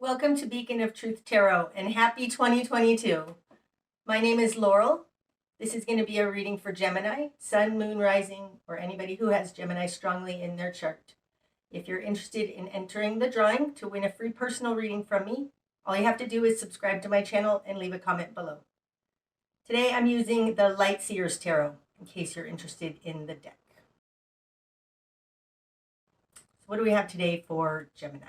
Welcome to Beacon of Truth Tarot and happy 2022. My name is Laurel. This is going to be a reading for Gemini, Sun, Moon, Rising, or anybody who has Gemini strongly in their chart. If you're interested in entering the drawing to win a free personal reading from me, all you have to do is subscribe to my channel and leave a comment below. Today I'm using the Lightseers Tarot, in case you're interested in the deck. So what do we have today for Gemini?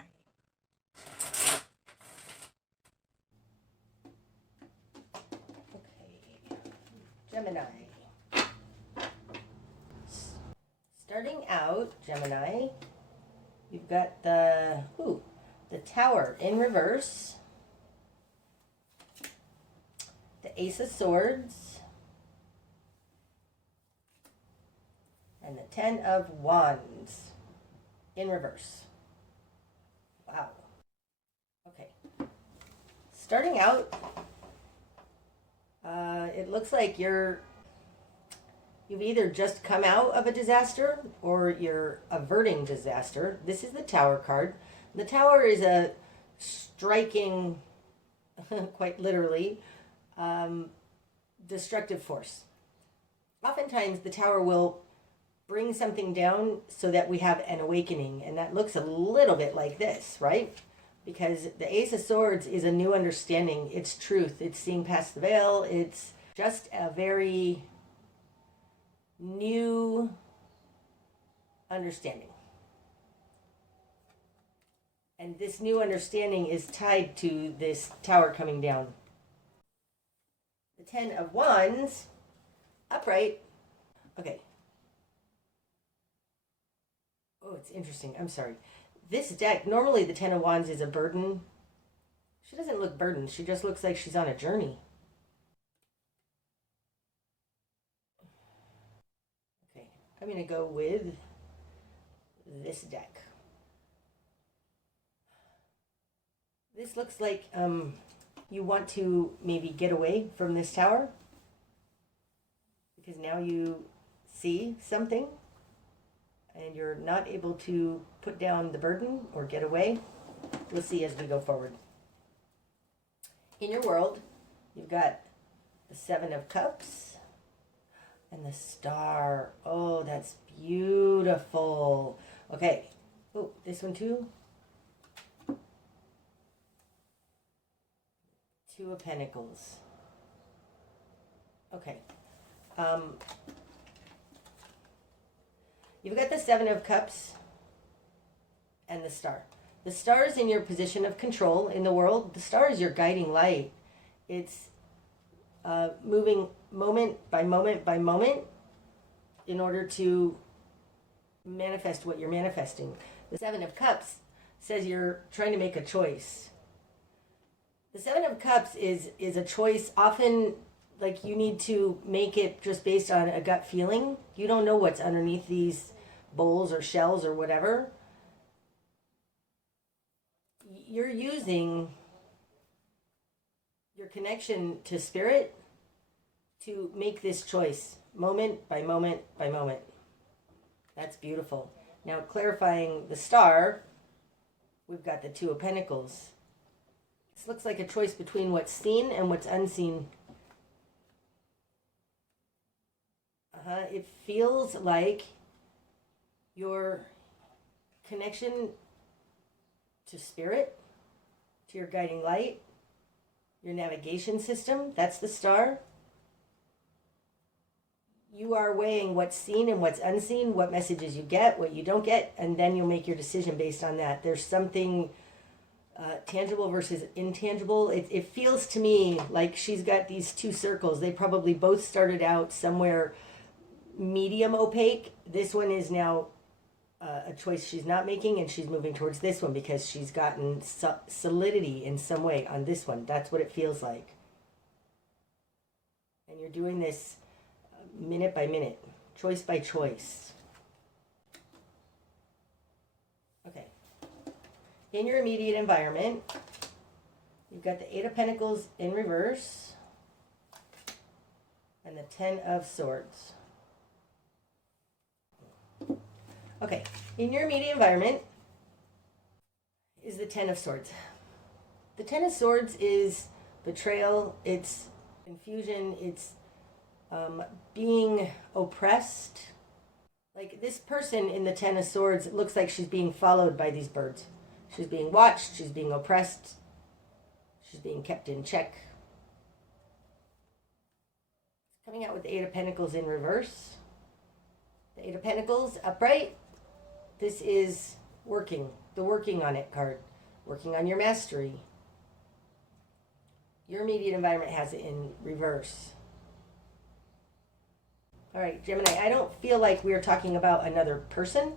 Gemini. Starting out, Gemini, you've got the Tower in reverse, the Ace of Swords, and the Ten of Wands in reverse. Wow. Okay. Starting out, it looks like you've either just come out of a disaster or you're averting disaster. This is the Tower card. The Tower is a striking, quite literally, destructive force. Oftentimes the Tower will bring something down so that we have an awakening, and that looks a little bit like this, right? Because the Ace of Swords is a new understanding. It's truth. It's seeing past the veil. It's just a very new understanding. And this new understanding is tied to this Tower coming down. The Ten of Wands, upright. Okay. Oh, it's interesting. I'm sorry. This deck, normally the Ten of Wands is a burden. She doesn't look burdened. She just looks like she's on a journey. Okay, I'm going to go with this deck. This looks like you want to maybe get away from this Tower because now you see something and you're not able to put down the burden or get away. We'll see as we go forward. In your world, you've got the Seven of Cups and the Star. Oh, that's beautiful. Okay. Oh, this one too. Two of Pentacles. Okay. You've got the Seven of Cups and the Star. The Star is in your position of control in the world. The Star is your guiding light. It's moving moment by moment by moment in order to manifest what you're manifesting. The Seven of Cups says you're trying to make a choice. The Seven of Cups is a choice often. Like you need to make it just based on a gut feeling. You don't know what's underneath these bowls or shells or whatever. You're using your connection to spirit to make this choice moment by moment by moment. That's beautiful. Now clarifying the Star, we've got the Two of Pentacles. This looks like a choice between what's seen and what's unseen. It feels like your connection to spirit, to your guiding light, your navigation system, that's the Star. You are weighing what's seen and what's unseen, what messages you get, what you don't get, and then you'll make your decision based on that. There's something tangible versus intangible. It feels to me like she's got these two circles. They probably both started out somewhere medium opaque. This one is now a choice she's not making, and she's moving towards this one because she's gotten solidity in some way on this one. That's what it feels like. And you're doing this minute by minute, choice by choice. Okay. In your immediate environment, you've got the Eight of Pentacles in reverse and the Ten of Swords. Okay, in your immediate environment is the Ten of Swords. The Ten of Swords is betrayal, it's confusion, it's being oppressed. Like this person in the Ten of Swords, it looks like she's being followed by these birds. She's being watched, she's being oppressed, she's being kept in check. Coming out with the Eight of Pentacles in reverse. The Eight of Pentacles upright. This is working, the working on it card. Working on your mastery. Your immediate environment has it in reverse. All right, Gemini, I don't feel like we're talking about another person.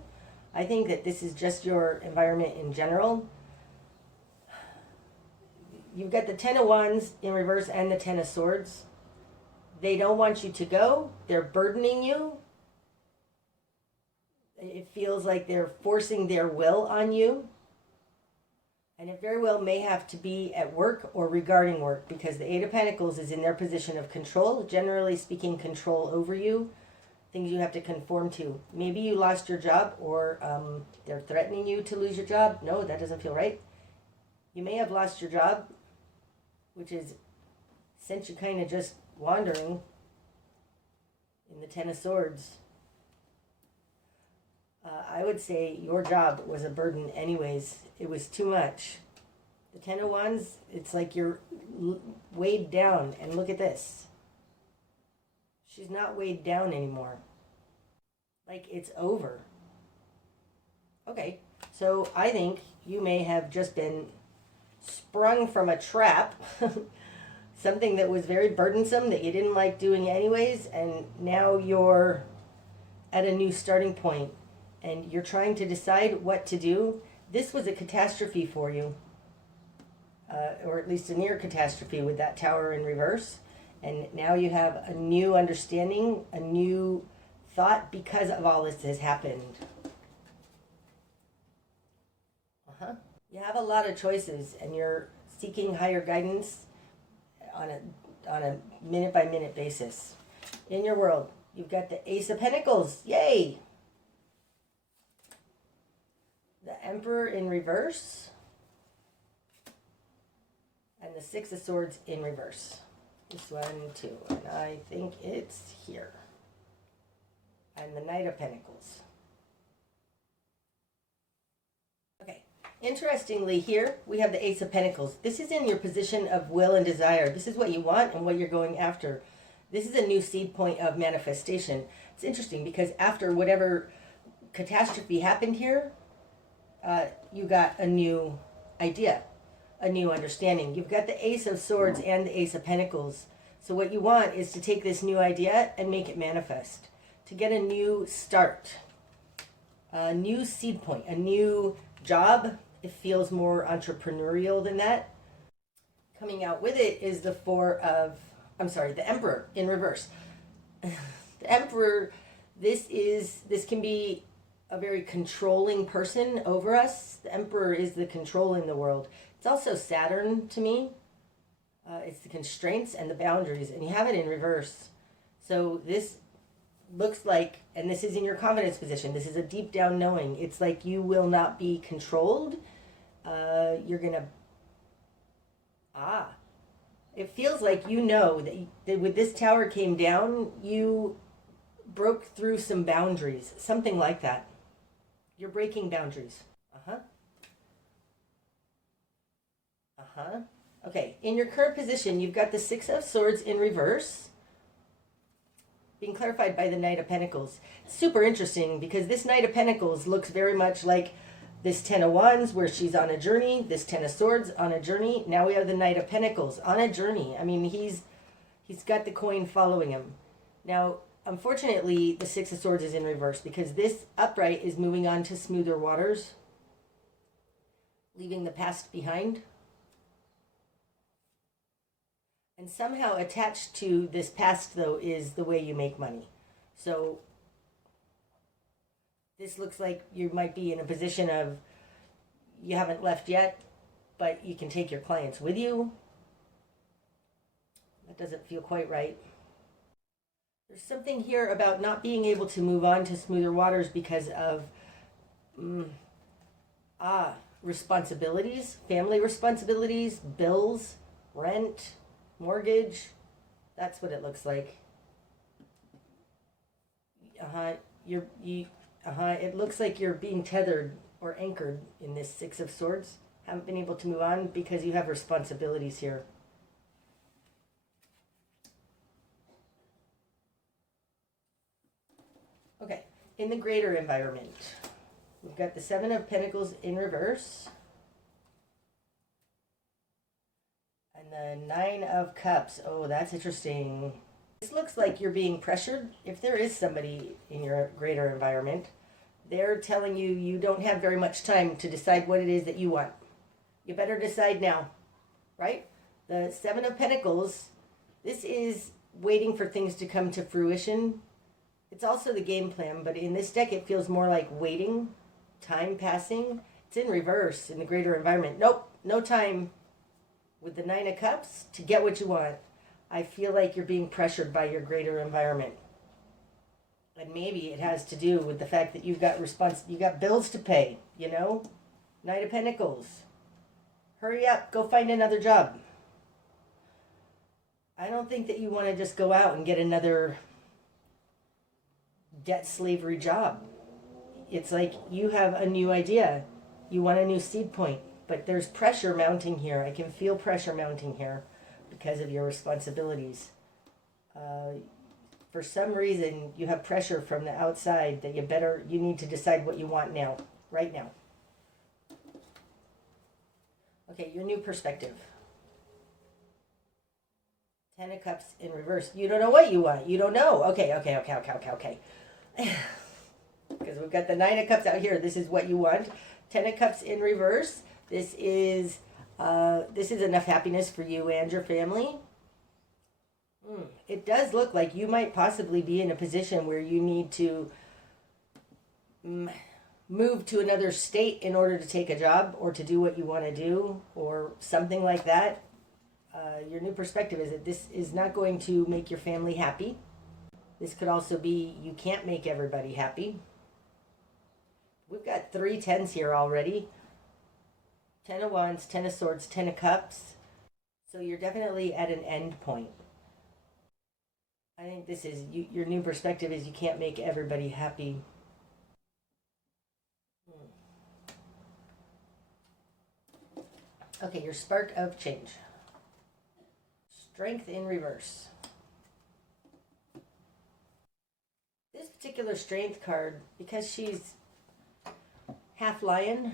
I think that this is just your environment in general. You've got the Ten of Wands in reverse and the Ten of Swords. They don't want you to go. They're burdening you. It feels like they're forcing their will on you. And it very well may have to be at work or regarding work, because the Eight of Pentacles is in their position of control, generally speaking, control over you, things you have to conform to. Maybe you lost your job, or they're threatening you to lose your job. No, that doesn't feel right. You may have lost your job, which is sent you kind of just wandering in the Ten of Swords. I would say your job was a burden anyways. It was too much. The Ten of Wands, it's like you're weighed down. And look at this. She's not weighed down anymore. Like it's over. Okay, so I think you may have just been sprung from a trap. Something that was very burdensome that you didn't like doing anyways. And now you're at a new starting point. And you're trying to decide what to do. This was a catastrophe for you, or at least a near catastrophe with that Tower in reverse. And now you have a new understanding, a new thought because of all this has happened. You have a lot of choices, and you're seeking higher guidance on a minute-by-minute basis. In your world, you've got the Ace of Pentacles. Yay! The Emperor in reverse, and the Six of Swords in reverse. This one too, and I think it's here. And the Knight of Pentacles. Okay, interestingly here, we have the Ace of Pentacles. This is in your position of will and desire. This is what you want and what you're going after. This is a new seed point of manifestation. It's interesting because after whatever catastrophe happened here, you got a new idea, a new understanding. You've got the Ace of Swords and the Ace of Pentacles. So what you want is to take this new idea and make it manifest. To get a new start, a new seed point, a new job. It feels more entrepreneurial than that. Coming out with it is the the Emperor in reverse. The Emperor, this can be a very controlling person over us. The Emperor is the control in the world. It's also Saturn to me. It's the constraints and the boundaries, and you have it in reverse. So this looks like, and this is in your confidence position, this is a deep down knowing. It's like you will not be controlled. You're gonna, it feels like you know that when this tower came down, you broke through some boundaries, something like that. You're breaking boundaries. Okay, in your current position, you've got the Six of Swords in reverse, being clarified by the Knight of Pentacles. It's super interesting because this Knight of Pentacles looks very much like this Ten of Wands, where she's on a journey, this Ten of Swords on a journey. Now we have the Knight of Pentacles on a journey. I mean, he's got the coin following him. Now, unfortunately, the Six of Swords is in reverse because this upright is moving on to smoother waters, leaving the past behind. And somehow attached to this past, though, is the way you make money. So this looks like you might be in a position of you haven't left yet, but you can take your clients with you. That doesn't feel quite right. There's something here about not being able to move on to smoother waters because of, responsibilities, family responsibilities, bills, rent, mortgage. That's what it looks like. It looks like you're being tethered or anchored in this Six of Swords. Haven't been able to move on because you have responsibilities here. Okay, in the greater environment, we've got the Seven of Pentacles in reverse. And the Nine of Cups. Oh, that's interesting. This looks like you're being pressured. If there is somebody in your greater environment, they're telling you you don't have very much time to decide what it is that you want. You better decide now, right? The Seven of Pentacles, this is waiting for things to come to fruition. It's also the game plan, but in this deck it feels more like waiting, time passing. It's in reverse in the greater environment. Nope, no time with the Nine of Cups to get what you want. I feel like you're being pressured by your greater environment. And maybe it has to do with the fact that you've got bills to pay, you know? Knight of Pentacles. Hurry up, go find another job. I don't think that you want to just go out and get another debt slavery job. It's like you have a new idea. You want a new seed point, but there's pressure mounting here. I can feel pressure mounting here because of your responsibilities. For some reason, you have pressure from the outside that you need to decide what you want now, right now. Okay, your new perspective. Ten of Cups in reverse. You don't know what you want. You don't know. Okay. Because we've got the Nine of Cups out here. This is what you want. Ten of Cups in reverse. This is enough happiness for you and your family. It does look like you might possibly be in a position where you need to move to another state in order to take a job or to do what you want to do or something like that. Your new perspective is that this is not going to make your family happy. This could also be you can't make everybody happy. We've got 3 tens here already. 10 of Wands, 10 of Swords, 10 of Cups. So you're definitely at an end point. I think this is, your new perspective is you can't make everybody happy. Okay, your spark of change. Strength in reverse. This particular strength card, because she's half lion,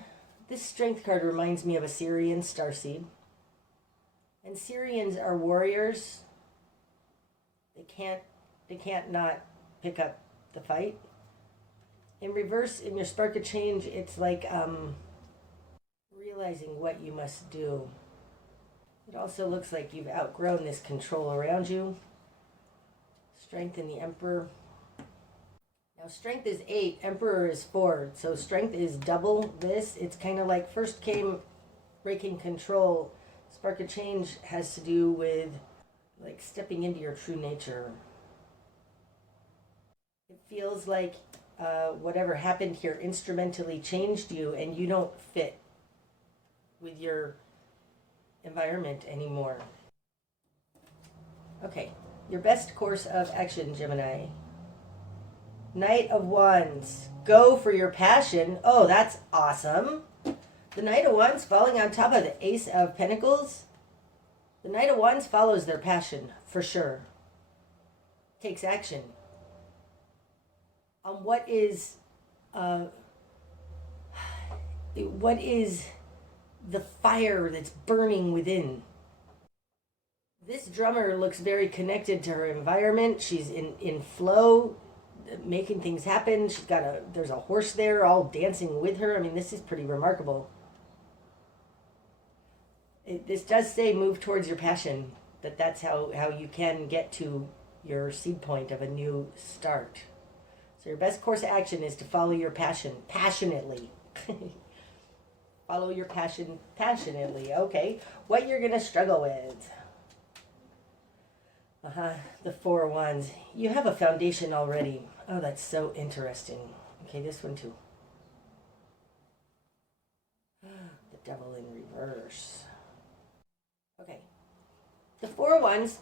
this strength card reminds me of a Syrian starseed. And Syrians are warriors. They can't not pick up the fight. In reverse, in your spark of change, it's like realizing what you must do. It also looks like you've outgrown this control around you. Strength in the Emperor. Now strength is 8, Emperor is 4. So strength is double this. It's kind of like first came breaking control. Spark of change has to do with like stepping into your true nature. It feels like whatever happened here instrumentally changed you and you don't fit with your environment anymore. Okay, your best course of action, Gemini. Knight of Wands. Go for your passion. Oh, that's awesome. The Knight of Wands falling on top of the Ace of Pentacles. The Knight of Wands follows their passion, for sure. Takes action. What is the fire that's burning within? This drummer looks very connected to her environment. She's in flow, making things happen. There's a horse there all dancing with her. I mean, this is pretty remarkable. This does say move towards your passion, that's how you can get to your seed point of a new start. So your best course of action is to follow your passion passionately. Follow your passion passionately. Okay, what you're going to struggle with. The 4 of Wands. You have a foundation already. Oh, that's so interesting. Okay, this one too. Devil in reverse. Okay. The Four of Wands,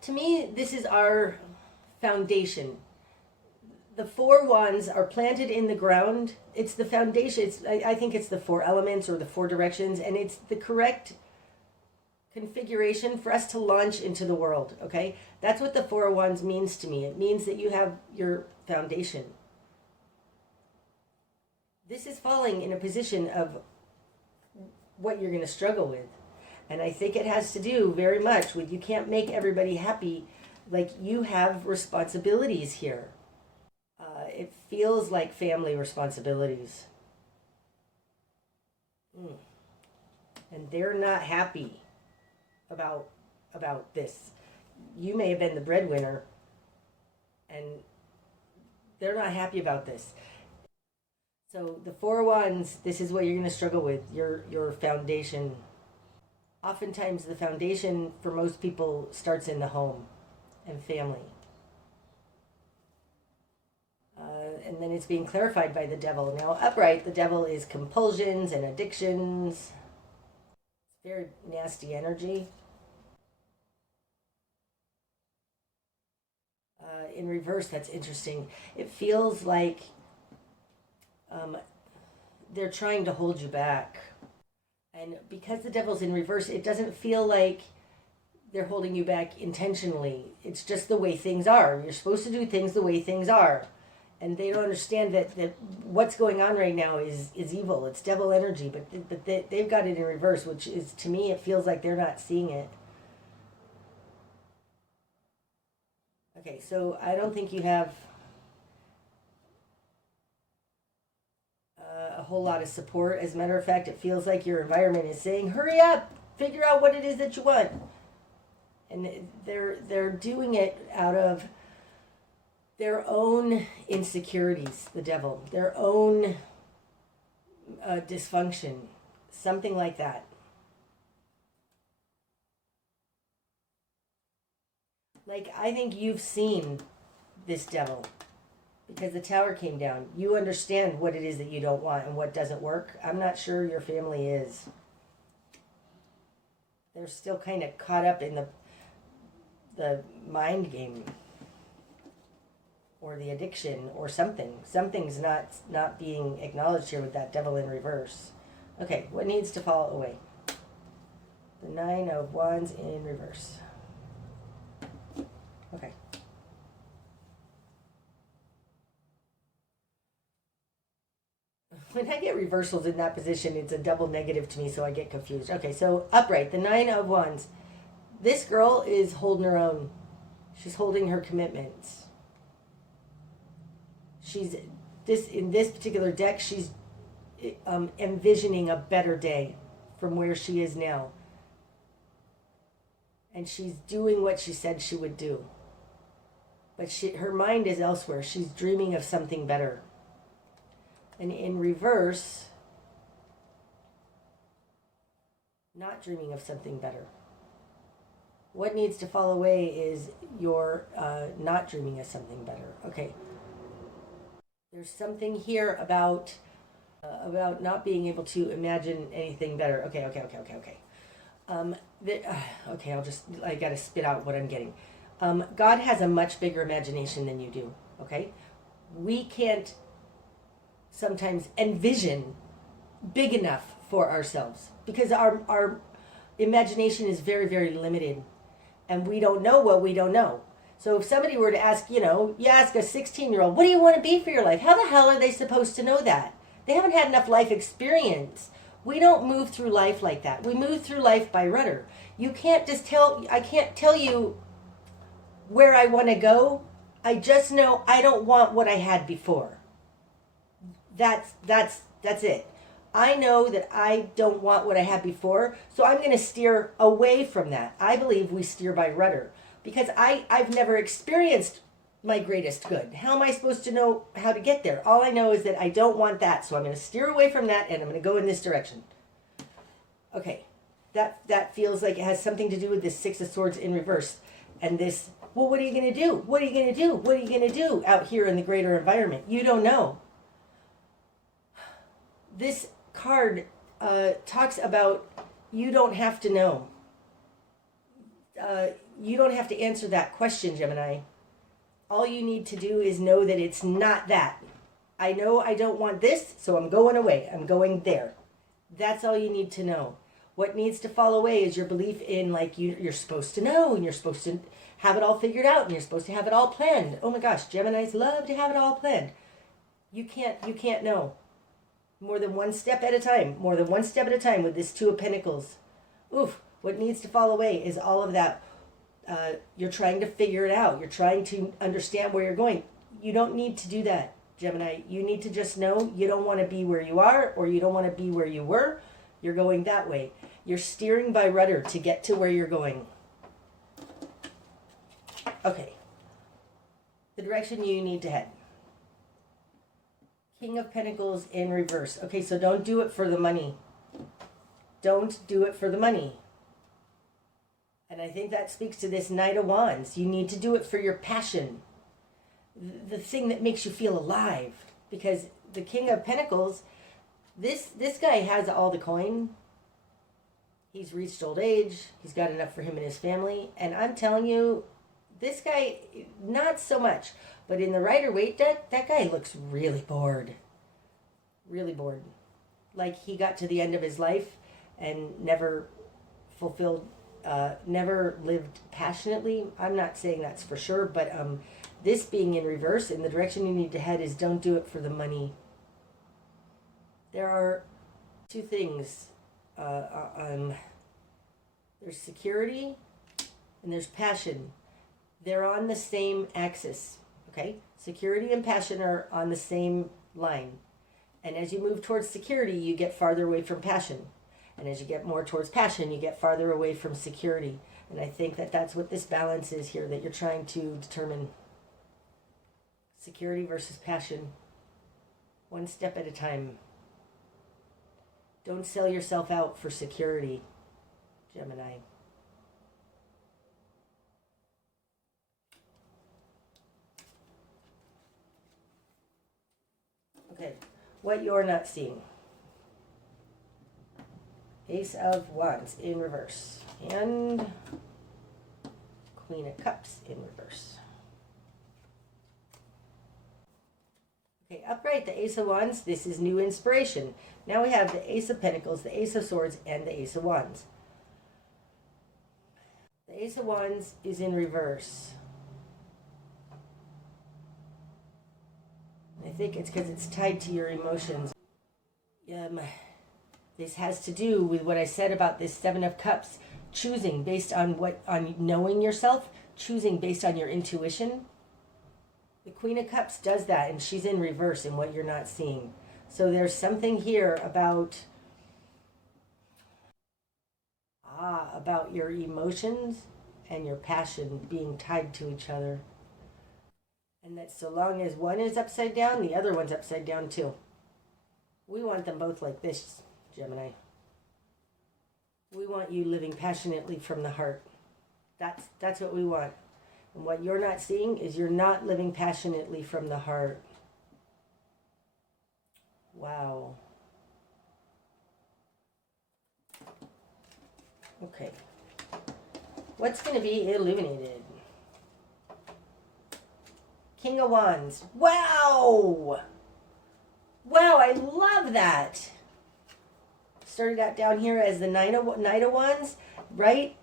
to me, this is our foundation. The Four Wands are planted in the ground. It's the foundation. I think it's the four elements or the four directions, and it's the correct configuration for us to launch into the world, okay? That's what the Four of Wands means to me. It means that you have your foundation. This is falling in a position of what you're going to struggle with. And I think it has to do very much with you can't make everybody happy. Like, you have responsibilities here. It feels like family responsibilities. And they're not happy about this. You may have been the breadwinner, and they're not happy about this. So the Four of Wands, this is what you're going to struggle with, your foundation. Oftentimes the foundation for most people starts in the home and family. And then it's being clarified by the Devil. Now, upright, the Devil is compulsions and addictions. Very nasty energy. In reverse, that's interesting. It feels like they're trying to hold you back. And because the Devil's in reverse, it doesn't feel like they're holding you back intentionally. It's just the way things are. You're supposed to do things the way things are. And they don't understand that what's going on right now is evil. It's devil energy, but they've got it in reverse, which is, to me, it feels like they're not seeing it. Okay, so I don't think you have a whole lot of support. As a matter of fact, it feels like your environment is saying, hurry up, figure out what it is that you want. And they're doing it out of their own insecurities, the Devil, their own dysfunction, something like that. Like, I think you've seen this Devil because the Tower came down. You understand what it is that you don't want and what doesn't work. I'm not sure your family is. They're still kind of caught up in the mind game or the addiction or something. Something's not being acknowledged here with that Devil in reverse. Okay, what needs to fall away? The Nine of Wands in reverse. Okay. When I get reversals in that position, it's a double negative to me, so I get confused. Okay, so upright, the Nine of Wands. This girl is holding her own. She's holding her commitments. In this particular deck, she's envisioning a better day from where she is now. And she's doing what she said she would do. But her mind is elsewhere. She's dreaming of something better. And in reverse, not dreaming of something better. What needs to fall away is your not dreaming of something better. Okay. There's something here about not being able to imagine anything better. Okay. I got to spit out what I'm getting. God has a much bigger imagination than you do. Okay. We can't sometimes envision big enough for ourselves because our imagination is very, very limited, and we don't know what we don't know. So if somebody were to ask, you ask a 16-year-old, what do you want to be for your life? How the hell are they supposed to know that? They haven't had enough life experience. We don't move through life like that. We move through life by rudder. You can't I can't tell you where I want to go. I just know I don't want what I had before. That's it. I know that I don't want what I had before, so I'm going to steer away from that. I believe we steer by rudder because I've never experienced my greatest good. How am I supposed to know how to get there? All I know is that I don't want that, so I'm going to steer away from that and I'm going to go in this direction. Okay, that feels like it has something to do with this Six of Swords in reverse. And this, well, what are you going to do? What are you going to do? What are you going to do out here in the greater environment? You don't know. This card talks about you don't have to know. You don't have to answer that question, Gemini. All you need to do is know that it's not that. I know I don't want this, so I'm going away. I'm going there. That's all you need to know. What needs to fall away is your belief in, like, you're supposed to know, and you're supposed to have it all figured out, and you're supposed to have it all planned. Oh my gosh, Geminis love to have it all planned. You can't know. More than one step at a time. More than one step at a time with this Two of Pentacles. Oof. What needs to fall away is all of that. You're trying to figure it out. You're trying to understand where you're going. You don't need to do that, Gemini. You need to just know you don't want to be where you are, or you don't want to be where you were. You're going that way. You're steering by rudder to get to where you're going. Okay. The direction you need to head. King of Pentacles in reverse. Okay, so don't do it for the money. Don't do it for the money. And I think that speaks to this Knight of Wands. You need to do it for your passion. The thing that makes you feel alive. Because the King of Pentacles, this guy has all the coin. He's reached old age. He's got enough for him and his family. And I'm telling you, this guy, not so much. But in the Rider-Waite deck, that guy looks really bored. Really bored. Like he got to the end of his life and never fulfilled, never lived passionately. I'm not saying that's for sure, but this being in reverse, in the direction you need to head is don't do it for the money. There are two things. There's security and there's passion. They're on the same axis. Okay, security and passion are on the same line. And as you move towards security, you get farther away from passion. And as you get more towards passion, you get farther away from security. And I think that that's what this balance is here, that you're trying to determine. Security versus passion. One step at a time. Don't sell yourself out for security, Gemini. Okay, what you're not seeing. Ace of Wands in reverse. And Queen of Cups in reverse. Okay, upright, the Ace of Wands. This is new inspiration. Now we have the Ace of Pentacles, the Ace of Swords, and the Ace of Wands. The Ace of Wands is in reverse. I think it's because it's tied to your emotions. This has to do with what I said about this Seven of Cups, choosing based on on knowing yourself, choosing based on your intuition. The Queen of Cups does that, and she's in reverse in what you're not seeing. So there's something here about your emotions and your passion being tied to each other. And that so long as one is upside down, the other one's upside down too. We want them both like this, Gemini. We want you living passionately from the heart. That's what we want. And what you're not seeing is you're not living passionately from the heart. Wow. Okay. What's going to be illuminated? King of Wands. Wow! Wow, I love that. Started out down here as the Knight of Wands, right?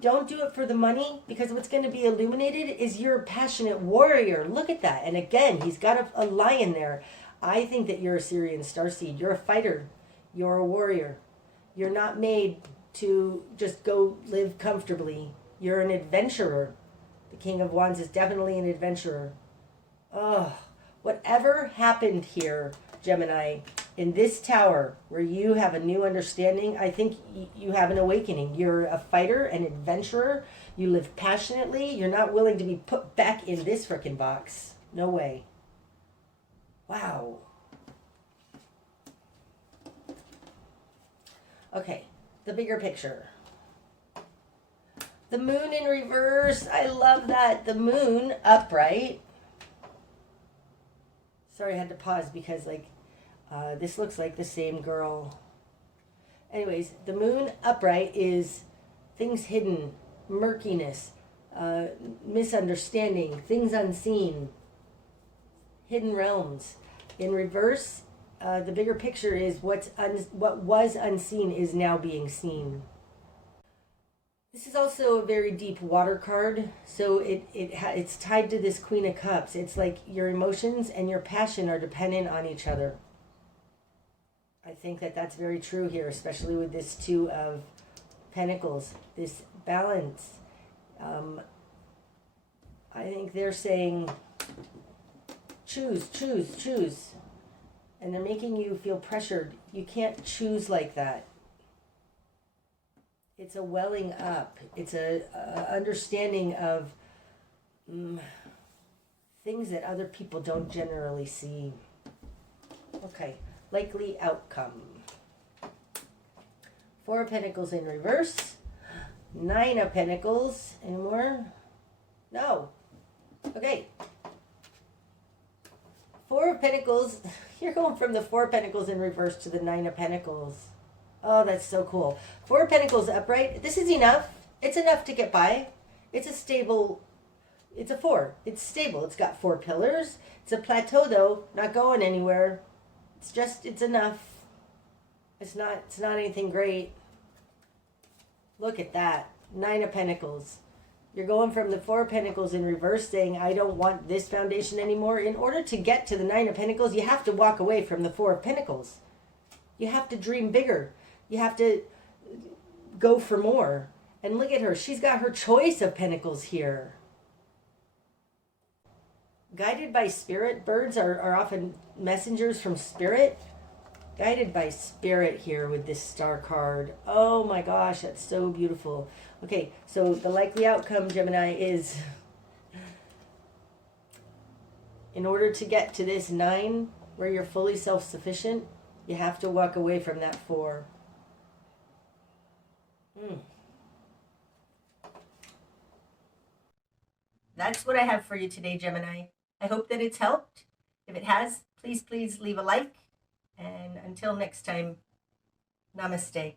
Don't do it for the money, because what's going to be illuminated is you're a passionate warrior. Look at that. And again, he's got a lion there. I think that you're a Syrian starseed. You're a fighter. You're a warrior. You're not made to just go live comfortably. You're an adventurer. The King of Wands is definitely an adventurer. Oh, whatever happened here, Gemini, in this tower where you have a new understanding, I think you have an awakening. You're a fighter, an adventurer. You live passionately. You're not willing to be put back in this frickin' box. No way. Wow. Okay, the bigger picture. The moon in reverse. I love that. The moon upright. Sorry, I had to pause because this looks like the same girl. Anyways, the moon upright is things hidden, murkiness, misunderstanding, things unseen, hidden realms. In reverse, the bigger picture is what was unseen is now being seen. This is also a very deep water card, so it's tied to this Queen of Cups. It's like your emotions and your passion are dependent on each other. I think that that's very true here, especially with this Two of Pentacles, this balance. I think they're saying, choose, choose, choose. And they're making you feel pressured. You can't choose like that. It's a welling up. It's a understanding of things that other people don't generally see. Okay, likely outcome. Four of Pentacles in reverse. Nine of Pentacles. Any more? No. Okay. Four of Pentacles. You're going from the Four of Pentacles in reverse to the Nine of Pentacles. Oh, that's so cool. Four of Pentacles upright. This is enough. It's enough to get by. It's a stable, it's a four. It's stable. It's got four pillars. It's a plateau though, not going anywhere. It's enough. It's not anything great. Look at that. Nine of Pentacles. You're going from the Four of Pentacles in reverse saying, I don't want this foundation anymore. In order to get to the Nine of Pentacles, you have to walk away from the Four of Pentacles. You have to dream bigger. You have to go for more. And look at her. She's got her choice of pentacles here. Guided by spirit. Birds are often messengers from spirit. Guided by spirit here with this star card. Oh my gosh, that's so beautiful. Okay, so the likely outcome, Gemini, is in order to get to this 9 where you're fully self-sufficient, you have to walk away from that 4. That's what I have for you today, Gemini. I hope that it's helped. If it has, please leave a like. And until next time, namaste.